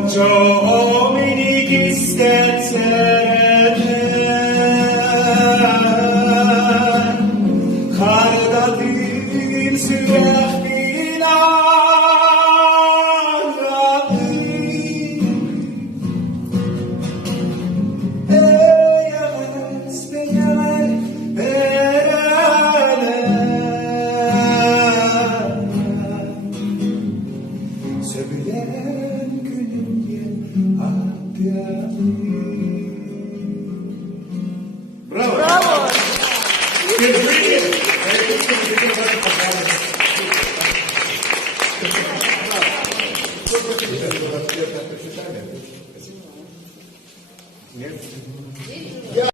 Occio homini gistezere, kardatin süreh binarabi, eyes beyer berele, sevilen günümye akyabi. Bravo! Bravo. Good reading. Нет?